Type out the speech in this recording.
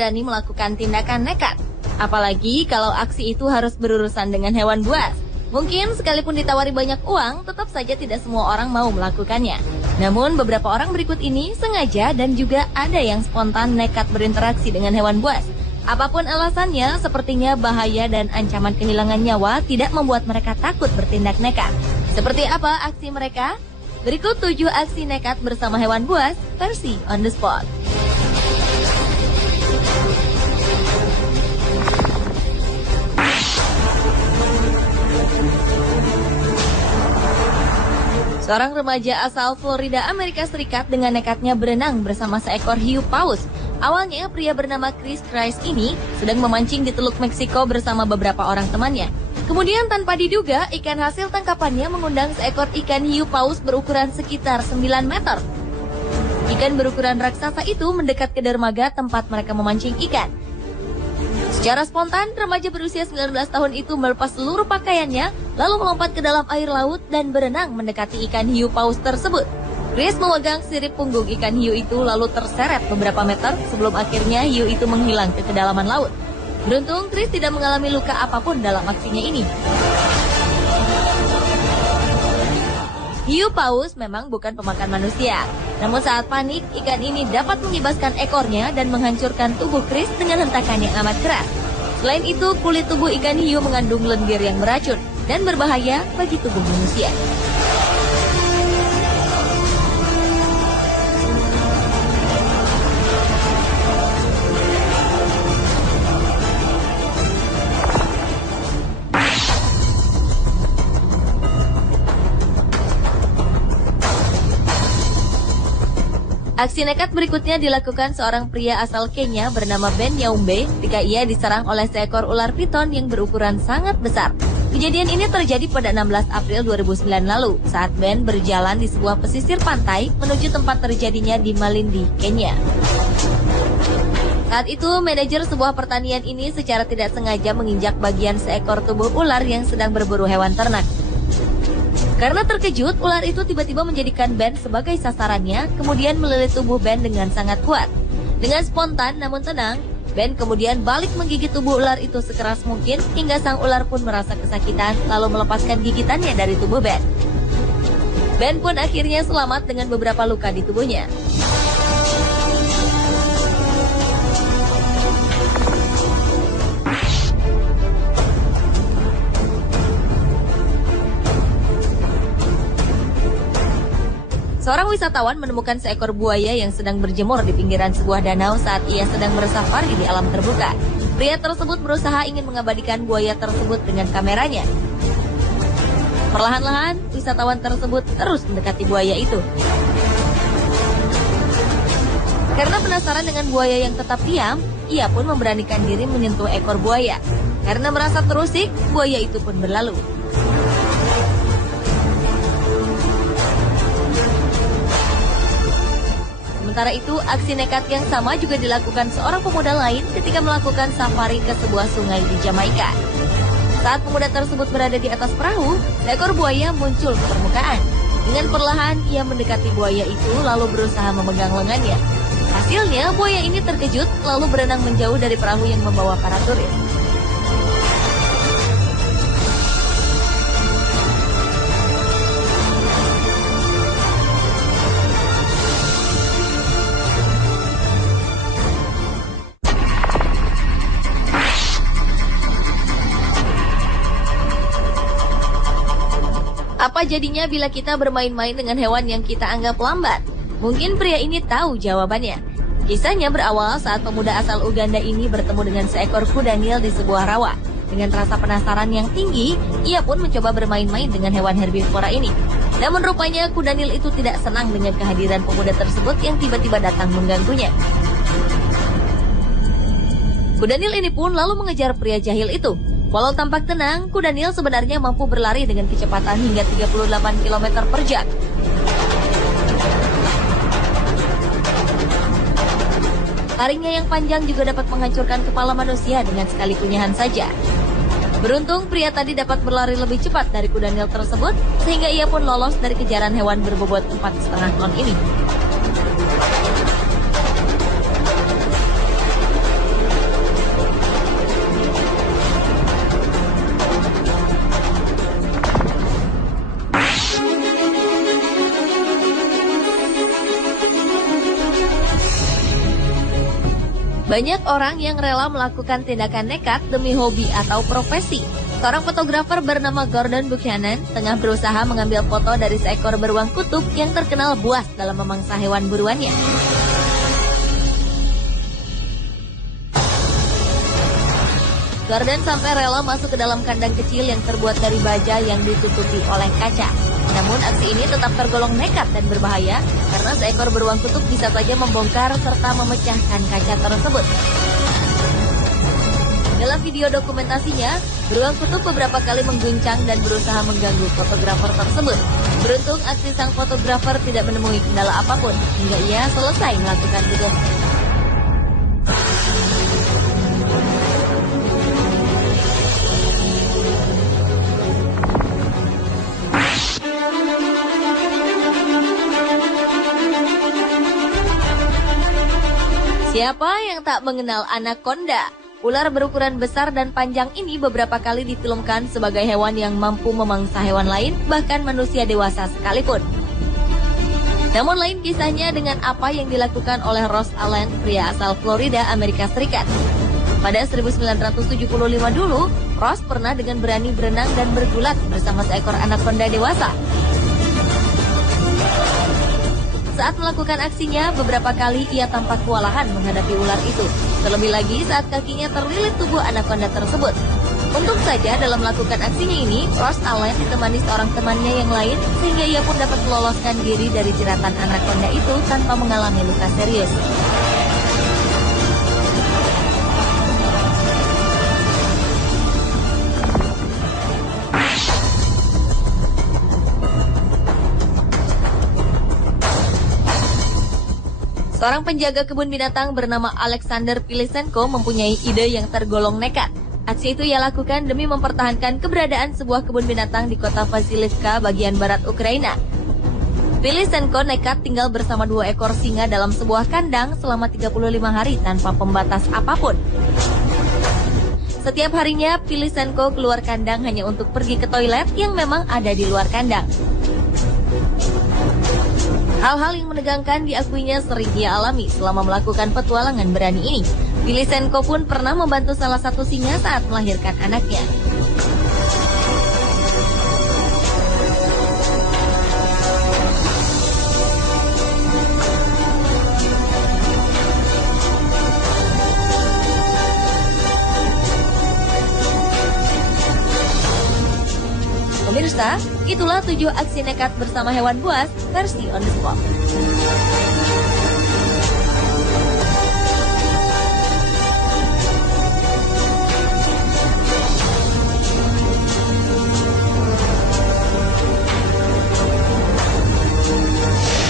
berani melakukan tindakan nekat. Apalagi kalau aksi itu harus berurusan dengan hewan buas. Mungkin sekalipun ditawari banyak uang, tetap saja tidak semua orang mau melakukannya. Namun beberapa orang berikut ini sengaja dan juga ada yang spontan nekat berinteraksi dengan hewan buas. Apapun alasannya, sepertinya bahaya dan ancaman kehilangan nyawa tidak membuat mereka takut bertindak nekat. Seperti apa aksi mereka? Berikut 7 aksi nekat bersama hewan buas versi on the spot. Seorang remaja asal Florida, Amerika Serikat dengan nekatnya berenang bersama seekor hiu paus. Awalnya, pria bernama Chris Christ ini sedang memancing di Teluk Meksiko bersama beberapa orang temannya. Kemudian tanpa diduga, ikan hasil tangkapannya mengundang seekor ikan hiu paus berukuran sekitar 9 meter. Ikan berukuran raksasa itu mendekat ke dermaga tempat mereka memancing ikan. Secara spontan, remaja berusia 19 tahun itu melepas seluruh pakaiannya, lalu melompat ke dalam air laut dan berenang mendekati ikan hiu paus tersebut. Chris memegang sirip punggung ikan hiu itu lalu terseret beberapa meter sebelum akhirnya hiu itu menghilang ke kedalaman laut. Beruntung, Chris tidak mengalami luka apapun dalam aksinya ini. Hiu paus memang bukan pemakan manusia. Namun saat panik, ikan ini dapat mengibaskan ekornya dan menghancurkan tubuh Chris dengan hentakan yang amat keras. Selain itu, kulit tubuh ikan hiu mengandung lendir yang beracun dan berbahaya bagi tubuh manusia. Aksi nekat berikutnya dilakukan seorang pria asal Kenya bernama Ben Nyaumbe ketika ia diserang oleh seekor ular piton yang berukuran sangat besar. Kejadian ini terjadi pada 16 April 2009 lalu saat Ben berjalan di sebuah pesisir pantai menuju tempat terjadinya di Malindi, Kenya. Saat itu, manajer sebuah pertanian ini secara tidak sengaja menginjak bagian seekor tubuh ular yang sedang berburu hewan ternak. Karena terkejut, ular itu tiba-tiba menjadikan Ben sebagai sasarannya, kemudian melilit tubuh Ben dengan sangat kuat. Dengan spontan namun tenang, Ben kemudian balik menggigit tubuh ular itu sekeras mungkin hingga sang ular pun merasa kesakitan lalu melepaskan gigitannya dari tubuh Ben. Ben pun akhirnya selamat dengan beberapa luka di tubuhnya. Seorang wisatawan menemukan seekor buaya yang sedang berjemur di pinggiran sebuah danau saat ia sedang bersafari di alam terbuka. Pria tersebut berusaha ingin mengabadikan buaya tersebut dengan kameranya. Perlahan-lahan, wisatawan tersebut terus mendekati buaya itu. Karena penasaran dengan buaya yang tetap diam, ia pun memberanikan diri menyentuh ekor buaya. Karena merasa terusik, buaya itu pun berlalu. Sementara itu, aksi nekat yang sama juga dilakukan seorang pemuda lain ketika melakukan safari ke sebuah sungai di Jamaika. Saat pemuda tersebut berada di atas perahu, seekor buaya muncul ke permukaan. Dengan perlahan, ia mendekati buaya itu lalu berusaha memegang lengannya. Hasilnya, buaya ini terkejut lalu berenang menjauh dari perahu yang membawa para turis. Apa jadinya bila kita bermain-main dengan hewan yang kita anggap lambat? Mungkin pria ini tahu jawabannya. Kisahnya berawal saat pemuda asal Uganda ini bertemu dengan seekor kuda Nil di sebuah rawa. Dengan rasa penasaran yang tinggi, ia pun mencoba bermain-main dengan hewan herbivora ini. Namun rupanya kuda Nil itu tidak senang dengan kehadiran pemuda tersebut yang tiba-tiba datang mengganggunya. Kuda Nil ini pun lalu mengejar pria jahil itu. Walau tampak tenang, kuda Nil sebenarnya mampu berlari dengan kecepatan hingga 38 km per jam. Taringnya yang panjang juga dapat menghancurkan kepala manusia dengan sekali kunyahan saja. Beruntung pria tadi dapat berlari lebih cepat dari kuda Nil tersebut, sehingga ia pun lolos dari kejaran hewan berbobot 4,5 ton ini. Banyak orang yang rela melakukan tindakan nekat demi hobi atau profesi. Seorang fotografer bernama Gordon Buchanan tengah berusaha mengambil foto dari seekor beruang kutub yang terkenal buas dalam memangsa hewan buruannya. Gordon sampai rela masuk ke dalam kandang kecil yang terbuat dari baja yang ditutupi oleh kaca. Namun aksi ini tetap tergolong nekat dan berbahaya karena seekor beruang kutub bisa saja membongkar serta memecahkan kaca tersebut. Dalam video dokumentasinya, beruang kutub beberapa kali mengguncang dan berusaha mengganggu fotografer tersebut. Beruntung aksi sang fotografer tidak menemui kendala apapun hingga ia selesai melakukan tugasnya. Siapa yang tak mengenal anaconda? Ular berukuran besar dan panjang ini beberapa kali difilmkan sebagai hewan yang mampu memangsa hewan lain, bahkan manusia dewasa sekalipun. Namun lain kisahnya dengan apa yang dilakukan oleh Ross Allen, pria asal Florida, Amerika Serikat. Pada 1975 dulu, Ross pernah dengan berani berenang dan bergulat bersama seekor anaconda dewasa. Saat melakukan aksinya, beberapa kali ia tampak kewalahan menghadapi ular itu. Terlebih lagi saat kakinya terlilit tubuh anaconda tersebut. Untung saja dalam melakukan aksinya ini, Ross Allen ditemani seorang temannya yang lain, sehingga ia pun dapat meloloskan diri dari jeratan anaconda itu tanpa mengalami luka serius. Seorang penjaga kebun binatang bernama Alexander Pilisenko mempunyai ide yang tergolong nekat. Aksi itu ia lakukan demi mempertahankan keberadaan sebuah kebun binatang di kota Vasilivka, bagian barat Ukraina. Pilisenko nekat tinggal bersama 2 ekor singa dalam sebuah kandang selama 35 hari tanpa pembatas apapun. Setiap harinya, Pilisenko keluar kandang hanya untuk pergi ke toilet yang memang ada di luar kandang. Hal-hal yang menegangkan diakuinya sering ia alami selama melakukan petualangan berani ini. Pilisenko pun pernah membantu salah satu singa saat melahirkan anaknya. Pemirsa, itulah 7 aksi nekat bersama hewan buas versi On The Spot.